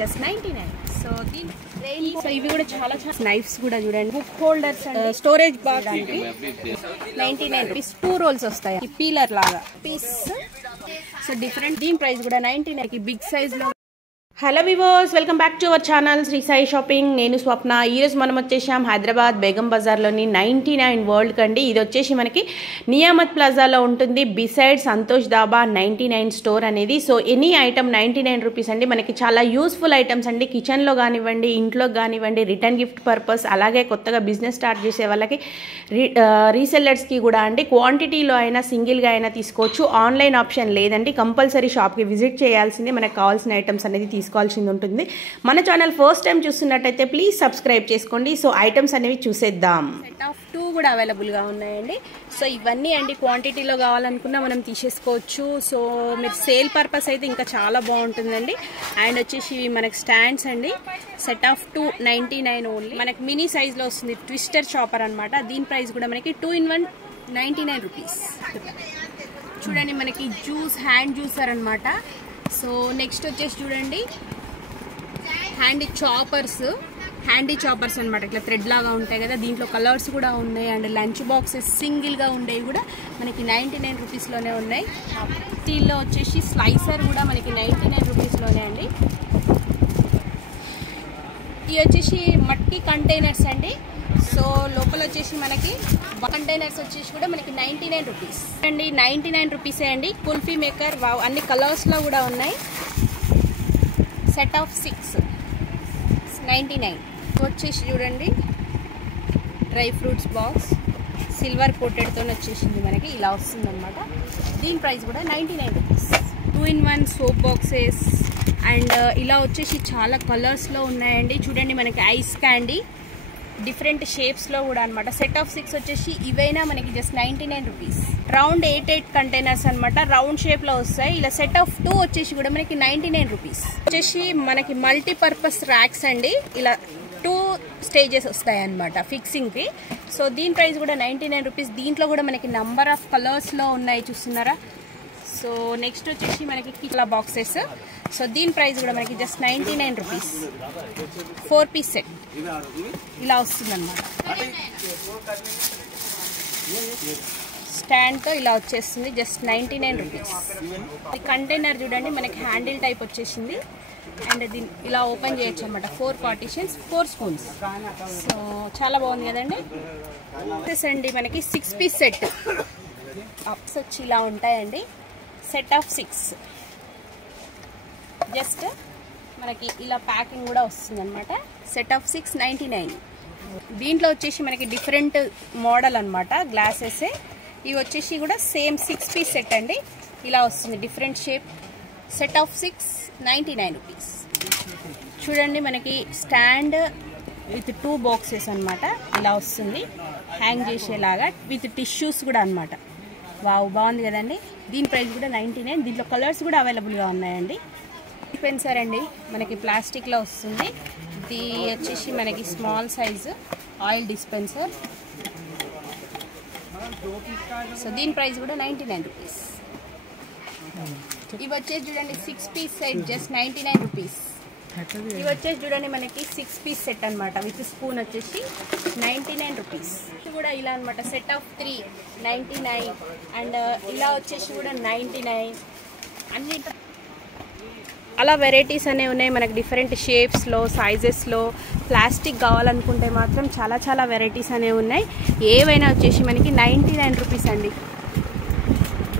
Just 99. So దీని so ఇవి కూడా చాలా నైఫ్స్ కూడా చూడండి, book holders and storage box 99 rupees. 2 rolls వస్తాయి పీలర్ లాగా పీస్. సో డిఫరెంట్, దీని ప్రైస్ కూడా 99 బిగ్ సైజ్ లో. Hello viewers, welcome back to our channel Shri Sai shopping. నేను స్వప్న. ఈరోజు మనం వచ్చేసాం హైదరాబాద్ బేగం బజార్లోని 99 వరల్డ్ కండి. ఇది వచ్చేసి మనకి నియామత్ ప్లాజాలో ఉంటుంది, బిసైడ్ సంతోష్ దాబా 99 స్టోర్ అనేది. సో ఎనీ ఐటమ్ 99 రూపీస్ అండి. మనకి చాలా యూస్ఫుల్ ఐటమ్స్ అండి, కిచెన్లో కానివ్వండి, ఇంట్లో కానివ్వండి, రిటర్న్ గిఫ్ట్ పర్పస్, అలాగే కొత్తగా బిజినెస్ స్టార్ట్ చేసే వాళ్ళకి, రీసెల్లర్స్కి కూడా అండి. క్వాంటిటీలో అయినా సింగిల్గా అయినా తీసుకోవచ్చు, ఆన్లైన్ ఆప్షన్ లేదండి. కంపల్సరీ షాప్కి విజిట్ చేయాల్సిందే, మనకు కావాల్సిన ఐటమ్స్ అనేది తీసుకోవాల్సింది ఉంటుంది. మన ఛానల్ ఫస్ట్ టైం చూస్తున్నట్టయితే ప్లీజ్ సబ్స్క్రైబ్ చేసుకోండి. సో ఐటమ్స్ అనేవి చూసేద్దాం. సెట్ ఆఫ్ 2 కూడా అవైలబుల్గా ఉన్నాయండి. సో ఇవన్నీ అండి క్వాంటిటీలో కావాలనుకున్నా మనం తీసేసుకోవచ్చు. సో మీరు సేల్ పర్పస్ అయితే ఇంకా చాలా బాగుంటుందండి. అండ్ వచ్చేసి మనకి స్టాండ్స్ అండి, సెట్ ఆఫ్ 2 99 ఓన్లీ. మనకి మినీ సైజ్లో వస్తుంది, ట్విస్టర్ చాపర్ అనమాట. దీని ప్రైస్ కూడా మనకి 2 in 1 99 రూపీస్. చూడండి మనకి జ్యూస్, హ్యాండ్ జ్యూసర్ అనమాట. సో నెక్స్ట్ వచ్చేసి చూడండి హ్యాండీ చాపర్స్ అనమాట. ఇట్లా థ్రెడ్ లాగా ఉంటాయి కదా, దీంట్లో కలర్స్ కూడా ఉన్నాయి. అండ్ లంచ్ బాక్సెస్ సింగిల్గా ఉండేవి కూడా మనకి 99 రూపీస్లోనే ఉన్నాయి. స్టీల్లో వచ్చేసి స్లైసర్ కూడా మనకి 99 రూపీస్లోనే అండి. ఇవి వచ్చేసి మట్టి కంటైనర్స్ అండి. సో లోపల వచ్చేసి మనకి కంటైనర్స్ వచ్చేసి కూడా మనకి 99 రూపీస్ అండి. 99 రూపీసే అండి. కుల్ఫీ మేకర్ అన్ని కలర్స్లో కూడా ఉన్నాయి. Set of 6 99. వచ్చేసి చూడండి డ్రై ఫ్రూట్స్ బాక్స్, సిల్వర్ కోటెడ్తో వచ్చేసింది మనకి, ఇలా వస్తుంది అనమాట. దీని ప్రైస్ కూడా 99 rupees. 2 in 1 soap boxes. And ఇలా వచ్చేసి చాలా కలర్స్లో ఉన్నాయండి. చూడండి మనకి ఐస్ క్యాండీ డిఫరెంట్ షేప్స్లో కూడా అనమాట. సెట్ ఆఫ్ 6 వచ్చేసి ఇవైనా మనకి జస్ట్ 99 రూపీస్. రౌండ్ 8 కంటైనర్స్ అనమాట, రౌండ్ షేప్లో వస్తాయి. ఇలా సెట్ ఆఫ్ 2 వచ్చేసి కూడా మనకి 99 రూపీస్. వచ్చేసి మనకి మల్టీపర్పస్ ర్యాక్స్ అండి. ఇలా 2 స్టేజెస్ వస్తాయి అనమాట ఫిక్సింగ్కి. సో దీని ప్రైస్ కూడా 99 రూపీస్. దీంట్లో కూడా మనకి నంబర్ ఆఫ్ కలర్స్లో ఉన్నాయి, చూస్తున్నారా. సో నెక్స్ట్ వచ్చేసి మనకి కిట్లా బాక్సెస్. సో దీని ప్రైస్ కూడా మనకి జస్ట్ 99 రూపీస్. 4 పీస్ సెట్ ఇలా వస్తుంది అనమాట. స్టాండ్తో ఇలా వచ్చేస్తుంది, జస్ట్ 99 రూపీస్. ఈ కంటైనర్ చూడండి మనకి హ్యాండిల్ టైప్ వచ్చేసింది. అండ్ దీన్ని ఇలా ఓపెన్ చేయొచ్చు అనమాట. 4 పార్టీషన్స్, 4 స్పూన్స్. సో చాలా బాగుంది కదండి. అండి మనకి 6 పీస్ సెట్ అప్స్ వచ్చి ఇలా ఉంటాయండి. సెట్ ఆఫ్ 6 జస్ట్ మనకి ఇలా ప్యాకింగ్ కూడా వస్తుంది అనమాట. Set of 6 99. దీంట్లో వచ్చేసి మనకి డిఫరెంట్ మోడల్ అనమాట, గ్లాసెస్. ఇవి వచ్చేసి కూడా సేమ్ 6 పీస్ సెట్ అండి. ఇలా వస్తుంది different shape. Set of 6 99 rupees. చూడండి మనకి స్టాండ్ విత్ 2 బాక్సెస్ అనమాట, ఇలా వస్తుంది హ్యాంగ్ చేసేలాగా, విత్ టిష్యూస్ కూడా అనమాట. వావ్, బాగుంది కదండి. దీని ప్రైస్ కూడా 99. దీంట్లో కలర్స్ కూడా అవైలబుల్గా ఉన్నాయండి. డిస్పెన్సర్ అండి మనకి ప్లాస్టిక్లో వస్తుంది. ఇది వచ్చేసి మనకి small size oil dispenser. So దీని ప్రైస్ కూడా 99 రూపీస్. ఇవి వచ్చేసి చూడండి 6 పీస్ సెట్, జస్ట్ 99 రూపీస్. ఇవి వచ్చేసి చూడండి మనకి 6 పీస్ సెట్ అనమాట, విత్ స్పూన్ వచ్చేసి 99 రూపీస్. కూడా ఇలా అనమాట. Set of 3 99. అండ్ ఇలా వచ్చేసి కూడా 99. అన్ని అలా వెరైటీస్ అనేవి ఉన్నాయి మనకి, డిఫరెంట్ షేప్స్లో, సైజెస్లో. ప్లాస్టిక్ కావాలనుకుంటే మాత్రం చాలా చాలా వెరైటీస్ అనేవి ఉన్నాయి. ఏవైనా వచ్చేసి మనకి 99 రూపీస్ అండి.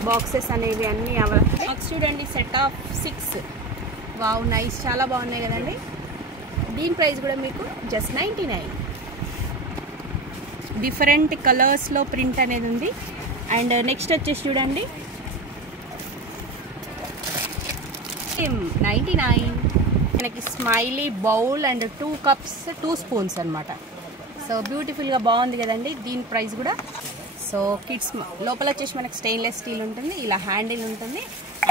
బాక్సెస్ అనేవి అన్నీ అవైలబుల్. బాక్స్ చూడండి సెట్ ఆఫ్ 6. వావ్, నైస్, చాలా బాగున్నాయి కదండి. దీని ప్రైస్ కూడా మీకు జస్ట్ 99. డిఫరెంట్ కలర్స్లో ప్రింట్ అనేది ఉంది. అండ్ నెక్స్ట్ వచ్చేసి చూడండి 99. మనకి smiley bowl and 2 cups 2 spoons అనమాట. సో బ్యూటిఫుల్గా బాగుంది కదండి. దీని ప్రైస్ కూడా సో కిడ్స్ లోపల వచ్చేసి మనకి స్టెయిన్లెస్ స్టీల్ ఉంటుంది, ఇలా హ్యాండిల్ ఉంటుంది.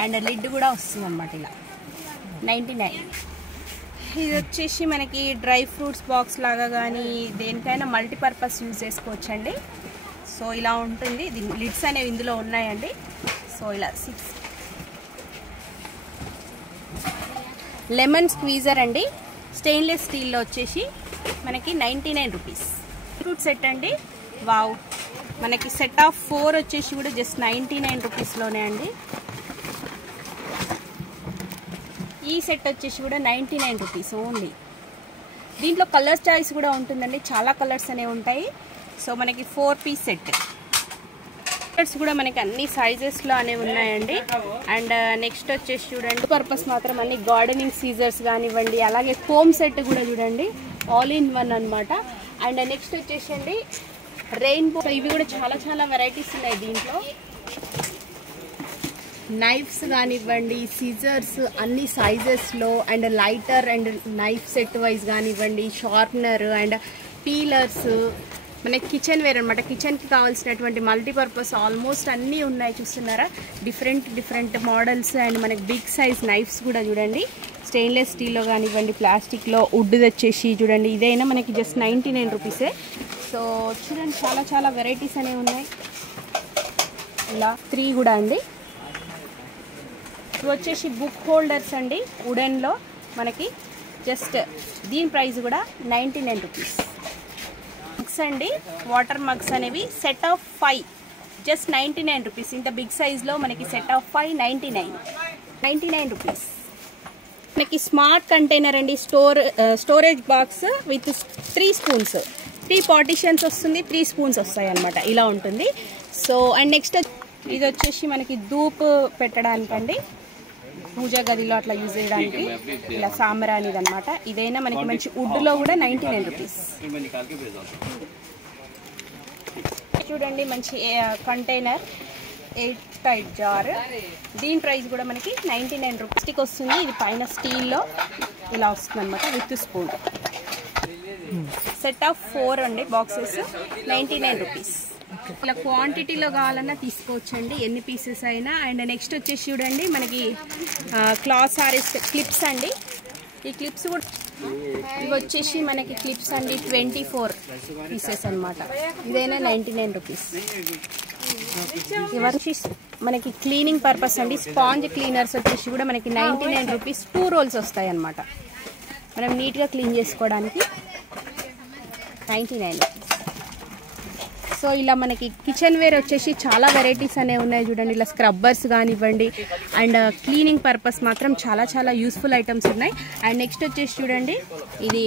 అండ్ లిడ్ కూడా వస్తుంది అనమాట, ఇలా 99. ఇది వచ్చేసి మనకి డ్రై ఫ్రూట్స్ బాక్స్ లాగా కానీ దేనికైనా మల్టీపర్పస్ యూజ్ చేసుకోవచ్చండి. సో ఇలా ఉంటుంది. లిడ్స్ అనేవి ఇందులో ఉన్నాయండి. సో ఇలా 6 లెమన్ స్క్వీజర్ అండి, స్టెయిన్లెస్ స్టీల్లో వచ్చేసి మనకి 99 రూపీస్. ఫ్రూట్ సెట్ అండి, వావ్, మనకి సెట్ ఆఫ్ 4 వచ్చేసి కూడా జస్ట్ 99 రూపీస్లోనే అండి. ఈ సెట్ వచ్చేసి కూడా 99 రూపీస్ ఓన్లీ. దీంట్లో కలర్స్ చాయిస్ కూడా ఉంటుందండి, చాలా కలర్స్ అనేవి ఉంటాయి. సో మనకి 4 పీస్ సెట్. కలర్స్ కూడా మనకి అన్ని సైజెస్లో అనేవి ఉన్నాయండి. అండ్ నెక్స్ట్ వచ్చేసి చూడండి పర్పస్ మాత్రం అన్ని గార్డెనింగ్ సీజర్స్ కానివ్వండి, అలాగే కోమ్ సెట్ కూడా చూడండి, ఆల్ ఇన్ వన్ అనమాట. అండ్ నెక్స్ట్ వచ్చేసండి రెయిన్బో. ఇవి కూడా చాలా చాలా వెరైటీస్ ఉన్నాయి దీంట్లో. నైఫ్స్ కానివ్వండి, సిజర్స్ అన్ని సైజెస్లో, and lighter and knife set wise కానివ్వండి, షార్ప్నర్ అండ్ పీలర్స్, మనకి కిచెన్ వేర్ అనమాట. కిచెన్కి కావాల్సినటువంటి మల్టీపర్పస్ ఆల్మోస్ట్ అన్నీ ఉన్నాయి, చూస్తున్నారా, డిఫరెంట్ మోడల్స్. అండ్ మనకి బిగ్ సైజ్ నైఫ్స్ కూడా చూడండి, స్టెయిన్లెస్ స్టీల్లో కానివ్వండి, ప్లాస్టిక్లో, వుడ్ వచ్చేసి చూడండి, ఇదైనా మనకి జస్ట్ 99 రూపీసే. సో చూడండి చాలా చాలా వెరైటీస్ అనేవి ఉన్నాయి. ఇలా 3 కూడా అండి. ఇవి వచ్చేసి బుక్ హోల్డర్స్ అండి, వుడెన్లో మనకి జస్ట్ దీని ప్రైస్ కూడా 99 రూపీస్. మగ్స్ అండి, వాటర్ మగ్స్ అనేవి సెట్ ఆఫ్ 5 జస్ట్ 99 రూపీస్. ఇంత బిగ్ సైజ్లో మనకి సెట్ ఆఫ్ 5 99 రూపీస్. మనకి స్మార్ట్ కంటైనర్ అండి, storage box with 3 spoons, 3 partitions వస్తుంది, 3 స్పూన్స్ వస్తాయి అనమాట, ఇలా ఉంటుంది. సో అండ్ నెక్స్ట్ ఇది వచ్చేసి మనకి ధూప్ పెట్టడానికండి, పూజా గదిలో అట్లా యూజ్ చేయడానికి, ఇలా సాంబ్రాణిది అనమాట. ఇదైనా మనకి మంచి వుడ్లో కూడా 99 రూపీస్. చూడండి మంచి కంటైనర్ 8 టైప్ జార్, దీని ప్రైస్ కూడా మనకి 99 రూపీస్కి వస్తుంది. ఇది పైన స్టీల్లో ఇలా వస్తుంది అనమాట విత్ స్పూన్. సెట్ ఆఫ్ 4 అండి బాక్సెస్, 99 రూపీస్. ఇలా క్వాంటిటీలో కావాలన్నా తీసుకోవచ్చండి, ఎన్ని పీసెస్ అయినా. అండ్ నెక్స్ట్ వచ్చేసి చూడండి మనకి క్లాత్ సారీస్ క్లిప్స్ అండి. ఈ క్లిప్స్ కూడా ఇవి వచ్చేసి మనకి క్లిప్స్ అండి 24 పీసెస్ అనమాట, ఇదైనా 99 రూపీస్. ఇవన్నీ మనకి క్లీనింగ్ పర్పస్ అండి, స్పాంజ్ క్లీనర్స్ వచ్చేసి కూడా మనకి 99 రూపీస్. 2 రోల్స్ వస్తాయి అన్నమాట, మనం నీట్గా క్లీన్ చేసుకోవడానికి 99 రూపీస్. సో ఇలా మనకి కిచెన్ వేర్ వచ్చేసి చాలా వెరైటీస్ అనేవి ఉన్నాయి చూడండి, ఇలా స్క్రబ్బర్స్ కానివ్వండి, అండ్ క్లీనింగ్ పర్పస్ మాత్రం చాలా చాలా యూస్ఫుల్ ఐటమ్స్ ఉన్నాయి. అండ్ నెక్స్ట్ వచ్చేసి చూడండి ఇది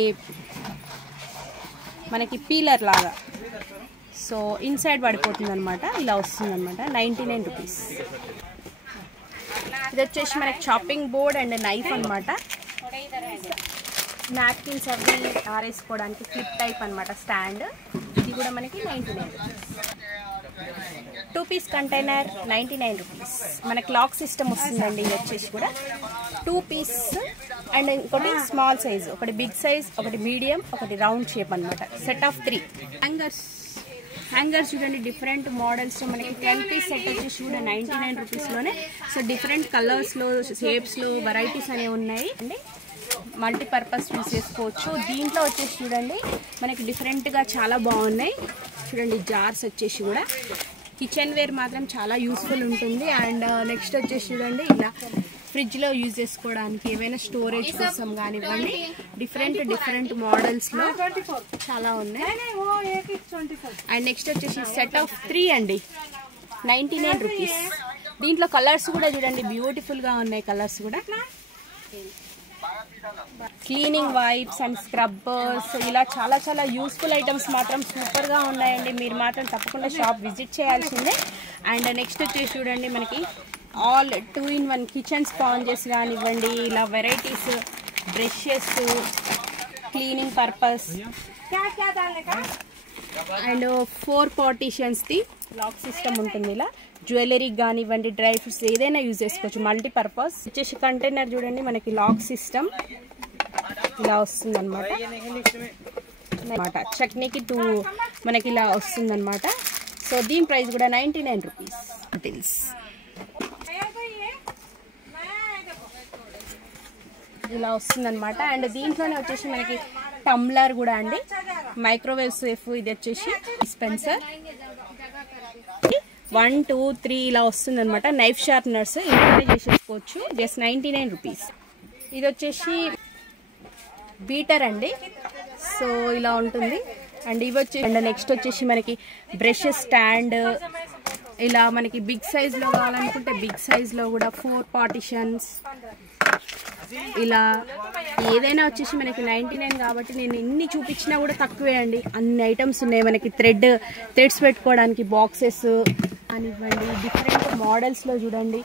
మనకి పీలర్ లాగా, సో ఇన్సైడ్ పడిపోతుంది అనమాట, ఇలా వస్తుంది అనమాట, 99 రూపీస్. ఇది వచ్చేసి మనకి చాపింగ్ బోర్డ్ అండ్ నైఫ్ అనమాట, నాప్కిన్స్ అవి ఆరేసుకోవడానికి క్లిప్ టైప్ అనమాట, స్టాండ్. ఇది కూడా మనకి 99 రూపీస్. 2 piece container 99 rupees. మనకి లాక్ సిస్టమ్ వస్తుందండి. ఇది వచ్చేసి కూడా 2 పీస్ అండ్ ఇంకోటి స్మాల్ సైజ్, ఒకటి బిగ్ సైజ్, ఒకటి మీడియం, ఒకటి రౌండ్ షేప్ అనమాట, సెట్ ఆఫ్ 3. హ్యాంగర్స్ చూడండి, డిఫరెంట్ మోడల్స్లో మనకి 10 పీస్ సెట్ వచ్చేసి కూడా 99 రూపీస్లోనే. సో డిఫరెంట్ కలర్స్లో, షేప్స్లో వెరైటీస్ అనేవి ఉన్నాయి అండి, మల్టీపర్పస్ యూజ్ చేసుకోవచ్చు. దీంట్లో వచ్చేసి చూడండి మనకి డిఫరెంట్గా చాలా బాగున్నాయి చూడండి. జార్స్ వచ్చేసి కూడా కిచెన్ వేర్ మాత్రం చాలా యూస్ఫుల్ ఉంటుంది. అండ్ నెక్స్ట్ వచ్చేసి చూడండి ఇలా ఫ్రిడ్జ్లో యూజ్ చేసుకోవడానికి, ఏవైనా స్టోరేజ్ కోసం కానివ్వండి, డిఫరెంట్ మోడల్స్లో చాలా ఉన్నాయి. అండ్ నెక్స్ట్ వచ్చేసి సెట్ ఆఫ్ 3 అండి, 99 రూపీస్. దీంట్లో కలర్స్ కూడా చూడండి బ్యూటిఫుల్గా ఉన్నాయి, కలర్స్ కూడా. క్లీనింగ్ వైప్స్ అండ్ స్క్రబ్బర్స్, ఇలా చాలా చాలా యూస్ఫుల్ ఐటమ్స్ మాత్రం సూపర్గా ఉన్నాయండి. మీరు మాత్రం తప్పకుండా షాప్ విజిట్ చేయాల్సిందే. అండ్ నెక్స్ట్ వచ్చేసి చూడండి మనకి ఆల్ 2-in-1 కిచెన్ స్పాంజెస్ కానివ్వండి, ఇలా varieties, brushes, cleaning purpose, and 4 పార్టీషన్స్ది లాక్ సిస్టమ్ ఉంటుంది. ఇలా జ్యువెలరీ కానివ్వండి, డ్రై ఫ్రూట్స్ ఏదైనా యూజ్ చేసుకోవచ్చు, మల్టీపర్పస్. వచ్చేసి కంటైనర్ చూడండి మనకి లాక్ సిస్టమ్ ఇలా వస్తుంది అనమాట. చట్నీకి 2 మనకి ఇలా వస్తుంది అనమాట. సో దీని ప్రైస్ కూడా 99 రూపీస్. బాటిల్స్ ఇలా వస్తుంది అనమాట. అండ్ దీంట్లోనే వచ్చేసి మనకి టంబ్లర్ కూడా అండి, మైక్రోవేవ్ సేఫ్. ఇది వచ్చేసి డిస్పెన్సర్ 1, 2, 3 ఇలా వస్తుంది అనమాట. నైఫ్ షార్ప్నర్స్ ఇంట్లోనే చేసేసుకోవచ్చు, జస్ట్ 99 రూపీస్. ఇది వచ్చేసి బీటర్ అండి. సో ఇలా ఉంటుంది. అండ్ ఇవి వచ్చి అండ్ నెక్స్ట్ వచ్చేసి మనకి బ్రషెస్ స్టాండ్. ఇలా మనకి బిగ్ సైజ్లో కావాలనుకుంటే బిగ్ సైజ్లో కూడా 4 పార్టిషన్స్. ఇలా ఏదైనా వచ్చేసి మనకి 99 కాబట్టి నేను ఇన్ని చూపించినా కూడా తక్కువే అండి. అన్ని ఐటమ్స్ ఉన్నాయి. మనకి థ్రెడ్స్ పెట్టుకోవడానికి బాక్సెస్ అనివ్వండి, డిఫరెంట్ మోడల్స్లో చూడండి.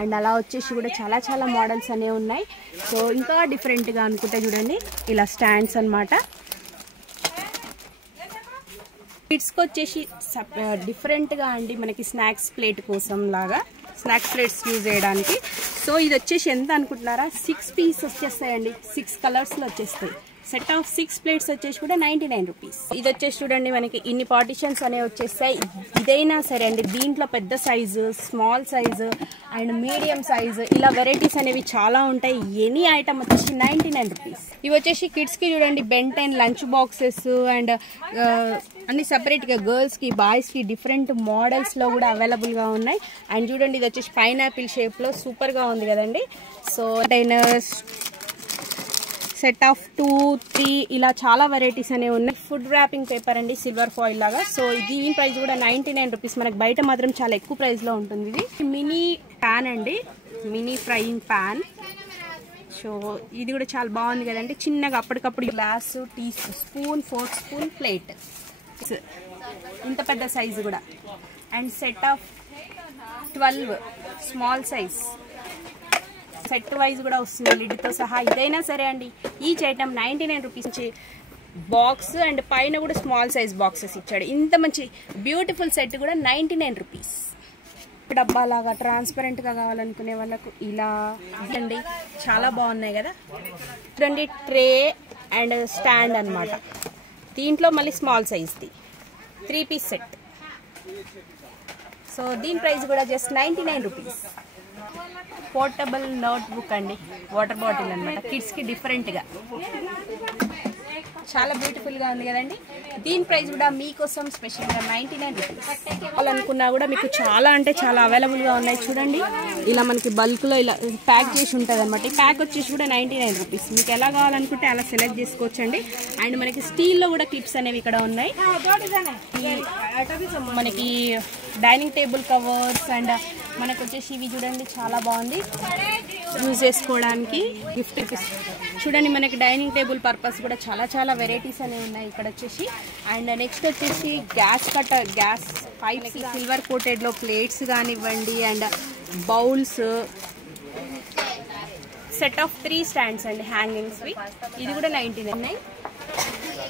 అండ్ అలా వచ్చేసి కూడా చాలా చాలా మోడల్స్ అనేవి ఉన్నాయి. సో ఇంకా డిఫరెంట్గా అనుకుంటే చూడండి ఇలా స్టాండ్స్ అన్నమాట. కిడ్స్కి వచ్చేసి డిఫరెంట్గా అండి మనకి స్నాక్స్ ప్లేట్ కోసం లాగా స్నాక్స్ ప్లేట్స్ యూజ్ చేయడానికి. సో ఇది వచ్చేసి ఎంత అనుకుంటున్నారా, 6 పీస్ వచ్చేస్తాయండి. 6 కలర్స్లో వచ్చేస్తాయి. సెట్ ఆఫ్ 6 ప్లేట్స్ వచ్చేసి కూడా 99 రూపీస్. ఇది వచ్చేసి చూడండి మనకి ఇన్ని పార్టిషన్స్ అనేవి వచ్చేస్తాయి. ఇదైనా సరే అండి, దీంట్లో పెద్ద size, small size and medium size ఇలా వెరైటీస్ అనేవి చాలా ఉంటాయి. ఎనీ ఐటమ్ వచ్చేసి 99 రూపీస్. ఇవి వచ్చేసి కిడ్స్కి చూడండి బెంటెన్ లంచ్ బాక్సెస్ అండ్ అన్ని సపరేట్గా గర్ల్స్కి బాయ్స్కి డిఫరెంట్ మోడల్స్లో కూడా అవైలబుల్గా ఉన్నాయి. అండ్ చూడండి ఇది వచ్చేసి పైనాపిల్ షేప్లో సూపర్గా ఉంది కదండి. సో డైనర్స్ సెట్ ఆఫ్ 2, 3 ఇలా చాలా వెరైటీస్ అనేవి ఉన్నాయి. ఫుడ్ ర్యాపింగ్ పేపర్ అండి, సిల్వర్ ఫాయిల్ లాగా. సో దీని ప్రైస్ కూడా 99 రూపీస్. మనకి బయట మాత్రం చాలా ఎక్కువ ప్రైస్లో ఉంటుంది. ఇది మినీ ప్యాన్ అండి, మినీ ఫ్రైయింగ్ ప్యాన్. సో ఇది కూడా చాలా బాగుంది కదండి. చిన్నగా అప్పటికప్పుడు glass, tea spoon, fork spoon, plate ఇంత పెద్ద సైజు కూడా. And set of 12 small size set wise కూడా వస్తుంది లిడ్తో సహా. ఇదైనా సరే అండి ఈచ్ ఐటమ్ 99 రూపీస్ నుంచి బాక్స్ అండ్ పైన కూడా స్మాల్ సైజ్ బాక్సెస్ ఇచ్చాడు. ఇంత మంచి బ్యూటిఫుల్ సెట్ కూడా 99 రూపీస్. డబ్బాలాగా ట్రాన్స్పరెంట్గా కావాలనుకునే వాళ్ళకు ఇలా అండి చాలా బాగున్నాయి కదా. చూడండి ట్రే అండ్ స్టాండ్ అనమాట. దీంట్లో మళ్ళీ స్మాల్ సైజ్ది 3 పీస్ సెట్. సో దీని ప్రైస్ కూడా జస్ట్ 99 రూపీస్. పోర్టబుల్ నోట్బుక్ అండి, వాటర్ బాటిల్ అనమాట. కిడ్స్కి డిఫరెంట్గా చాలా బ్యూటిఫుల్గా ఉంది కదండి. దీని ప్రైస్ కూడా మీకోసం స్పెషల్గా 99 రూపీస్. అనుకున్నా కూడా మీకు చాలా అంటే చాలా అవైలబుల్గా ఉన్నాయి. చూడండి ఇలా మనకి బల్క్లో ఇలా ప్యాక్ చేసి ఉంటుంది అనమాట. ఈ ప్యాక్ వచ్చేసి కూడా 99 రూపీస్. మీకు ఎలా కావాలనుకుంటే అలా సెలెక్ట్ చేసుకోవచ్చండి. అండ్ మనకి స్టీల్లో కూడా క్లిప్స్ అనేవి ఇక్కడ ఉన్నాయి. మనకి డైనింగ్ టేబుల్ కవర్స్ అండ్ మనకు వచ్చేసి ఇవి చూడండి చాలా బాగుంది యూజ్ చేసుకోవడానికి. గిఫ్ట్ చూడండి మనకి డైనింగ్ టేబుల్ పర్పస్ కూడా చాలా చాలా వెరైటీస్ అనేవి ఉన్నాయి ఇక్కడ వచ్చేసి. అండ్ నెక్స్ట్ వచ్చేసి గ్యాస్ పైప్స్, సిల్వర్ కోటెడ్లో ప్లేట్స్ కానివ్వండి and bowls. Set of 3 stands అండి హ్యాంగింగ్స్వి. ఇది కూడా 99 ఉన్నాయి.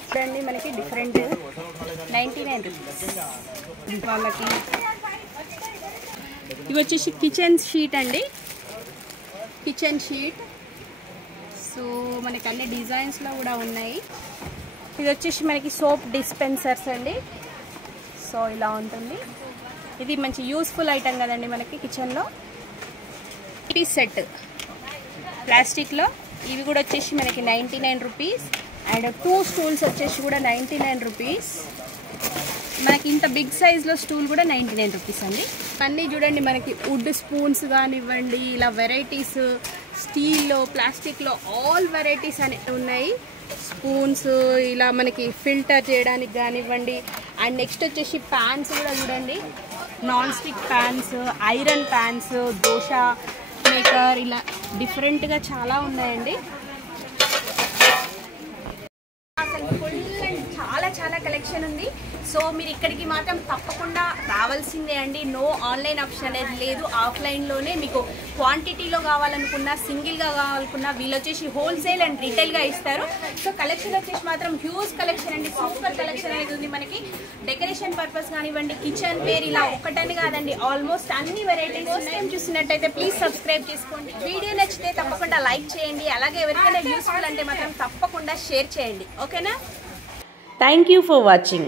చూడండి మనకి డిఫరెంట్ 99 రూపీస్ వాళ్ళకి. ఇవి వచ్చేసి కిచెన్ షీట్ అండి, కిచెన్ షీట్. సో మనకి అన్ని డిజైన్స్లో కూడా ఉన్నాయి. ఇది వచ్చేసి మనకి సోప్ డిస్పెన్సర్స్ అండి. సో ఇలా ఉంటుంది. ఇది మంచి యూస్ఫుల్ ఐటమ్ కదండి మనకి కిచెన్లో. పీస్ సెట్ ప్లాస్టిక్లో. ఇవి కూడా వచ్చేసి మనకి 99 రూపీస్. అండ్ 2 స్టూల్స్ వచ్చేసి కూడా 99 రూపీస్. మనకి ఇంత బిగ్ సైజ్లో స్టూల్ కూడా 99 రూపీస్ అండి. అన్నీ చూడండి మనకి వుడ్ స్పూన్స్ కానివ్వండి ఇలా వెరైటీస్, స్టీల్లో, ప్లాస్టిక్లో ఆల్ వెరైటీస్ అనేవి ఉన్నాయి. స్పూన్స్ ఇలా మనకి ఫిల్టర్ చేయడానికి కానివ్వండి. అండ్ నెక్స్ట్ వచ్చేసి ప్యాన్స్ కూడా చూడండి, non stick fans, iron fans, dosa maker ఇలా డిఫరెంట్గా చాలా ఉన్నాయండి. అసలు ఫుల్ అండ్ చాలా చాలా కలెక్షన్ ఉంది. సో మీరు ఇక్కడికి మాత్రం తప్పకుండా రావాల్సిందే అండి. నో ఆన్లైన్ ఆప్షన్ అనేది లేదు. ఆఫ్లైన్లోనే మీకు క్వాంటిటీలో కావాలనుకున్నా, సింగిల్గా కావాలనుకున్నా వీళ్ళు వచ్చేసి హోల్సేల్ అండ్ రీటైల్గా ఇస్తారు. సో కలెక్షన్ వచ్చేసి మాత్రం హ్యూజ్ కలెక్షన్ అండి. సూపర్ కలెక్షన్ అనేది ఉంది మనకి. డెకరేషన్ పర్పస్ కానివ్వండి, కిచెన్ వేర్ ఇలా ఒకటని కాదండి, ఆల్మోస్ట్ అన్ని వెరైటీస్ ఉన్నాయి. చూసినట్టయితే ప్లీజ్ సబ్స్క్రైబ్ చేసుకోండి. వీడియో నచ్చితే తప్పకుండా లైక్ చేయండి. అలాగే ఎవరికైనా యూస్ఫుల్ అంటే మాత్రం తప్పకుండా షేర్ చేయండి. ఓకేనా? Thank you for watching.